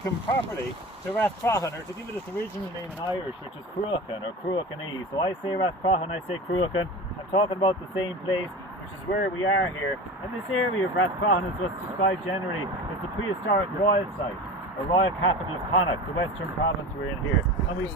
American properly to Rathcroghan, or to give it its original name in Irish, which is Cruachan or Cruachan. So I say Rathcroghan, I say Cruachan. I'm talking about the same place, which is where we are here. And this area of Rathcroghan is what's described generally as the prehistoric Royal Site, or Royal Capital of Connacht, the western province we're in here. And we've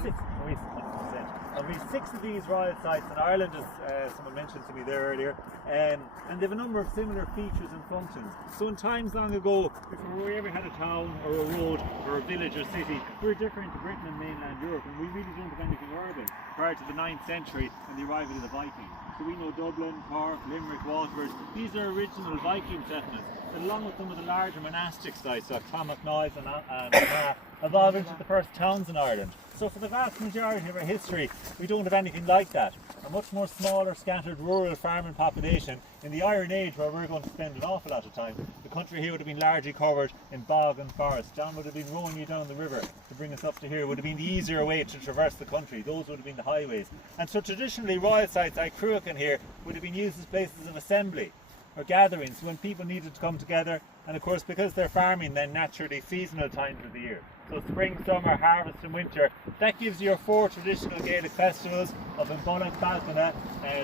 six of these royal sites in Ireland, as someone mentioned to me there earlier, and they have a number of similar features and functions. So in times long ago, if we ever had a town or a road or a village or city, we were different to Britain and mainland Europe, and we really don't have anything urban prior to the 9th century and the arrival of the Vikings. So we know Dublin, Cork, Limerick, Waterford. These are original Viking settlements that, along with some of the larger monastic sites like Clonmacnoise and Archeology, evolved into the first towns in Ireland. So for the vast majority of our history, we don't have anything like that. A much more smaller, scattered rural farming population. In the Iron Age, where we're going to spend an awful lot of time, the country here would have been largely covered in bog and forest. John would have been rowing you down the river to bring us up to here. It would have been the easier way to traverse the country. Those would have been the highways. And so traditionally, royal sites like Cruachan here would have been used as places of assembly or gatherings when people needed to come together. And of course, because they're farming, then naturally seasonal times of the year. So spring, summer, harvest and winter. That gives you your four traditional Gaelic festivals of Imbolc, Balcana,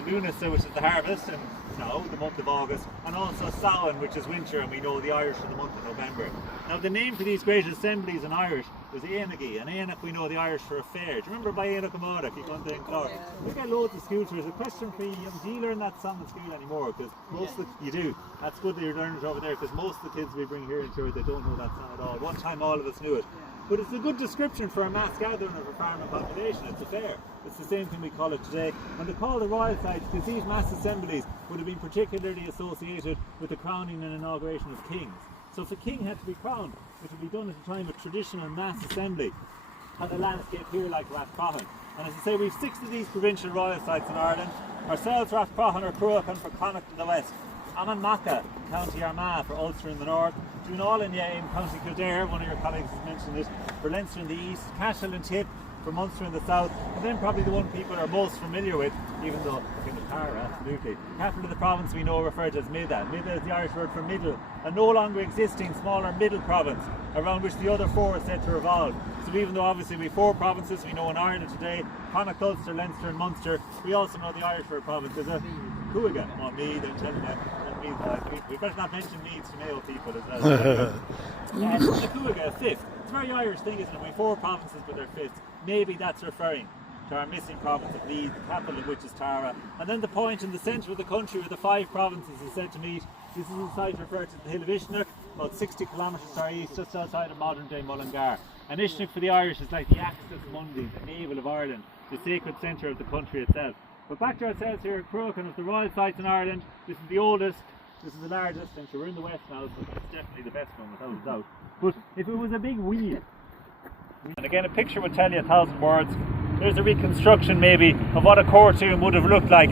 Lunasa, which is the harvest, and now the month of August, and also Samhain, which is winter, and we know the Irish for the month of November. Now the name for these great assemblies in Irish was Éannaigh, and Éannaigh we know the Irish for a fair. Do you remember by Éannaigh Amada, you gone to Cork? We get loads of school tours. A question for you, do you learn that song at school anymore? Because most of the, you do. That's good that you're learning it over there, because most of the kids we bring here in tour, they don't know that song at all. One time all of us knew it. But it's a good description for a mass gathering of a farming population. It's a fair. It's the same thing we call it today. And they call the royal sites because these mass assemblies would have been particularly associated with the crowning and inauguration of kings. So if a king had to be crowned, it would be done at a time of traditional mass assembly on a landscape here like Rathcroghan. And as I say, we've 6 of these provincial royal sites in Ireland. Ourselves, Rathcroghan or Cruachan for Connacht in the west. Ammanmacha, County Armagh for Ulster in the north. Dunollinia in County Kildare, one of your colleagues has mentioned it, for Leinster in the east. Cashel and Tip for Munster in the south. And then probably the one people are most familiar with, even though in the Tara, absolutely. Capital of the province we know referred to as Midda. Midda is the Irish word for middle, a no longer existing smaller middle province around which the other 4 are said to revolve. So even though obviously we have 4 provinces we know in Ireland today, Connacht, Ulster, Leinster and Munster, we also know the Irish word province is a Cuaga. Oh, me, they're telling me. We better not mention Meads to Mayo people as well. And the Cuaga, a 5th. It's a very Irish thing, isn't it? We have 4 provinces but they're 5th. Maybe that's referring to our missing province of Meath, the capital of which is Tara. And then the point in the centre of the country where the 5 provinces is said to meet. This is a site referred to the hill of Ishnuk, about 60 kilometres to our east, just outside of modern day Mullingar. And Ishnuk for the Irish is like the Axis Mundi, the navel of Ireland, the sacred centre of the country itself. But back to ourselves here at Cruachan of the royal sites in Ireland. This is the oldest, this is the largest, and so we're in the west now, so it's definitely the best one without a doubt. But if it was a big wheel, and again a picture would tell you 1,000 words. There's a reconstruction maybe of what a court tomb would have looked like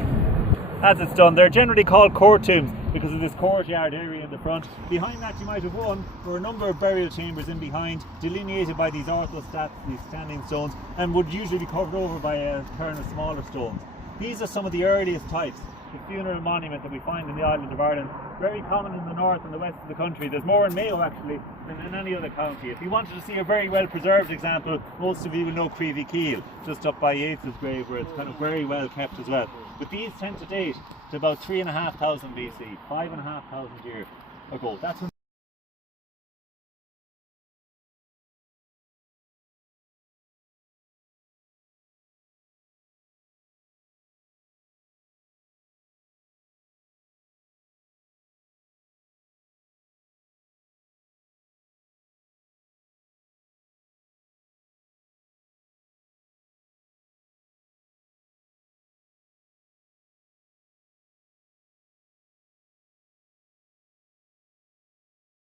as it's done. They're generally called court tombs because of this courtyard area in the front. Behind that you might have one or a number of burial chambers in behind, delineated by these orthostats, these standing stones, and would usually be covered over by a cairn of smaller stones. These are some of the earliest types. The funeral monument that we find in the island of Ireland, very common in the north and the west of the country. There's more in Mayo actually than in any other county. If you wanted to see a very well preserved example, most of you will know Creevy Keel, just up by Yates's grave, where it's kind of very well kept as well. But these tend to date to about 3,500 BC, 5,500 years ago. That's when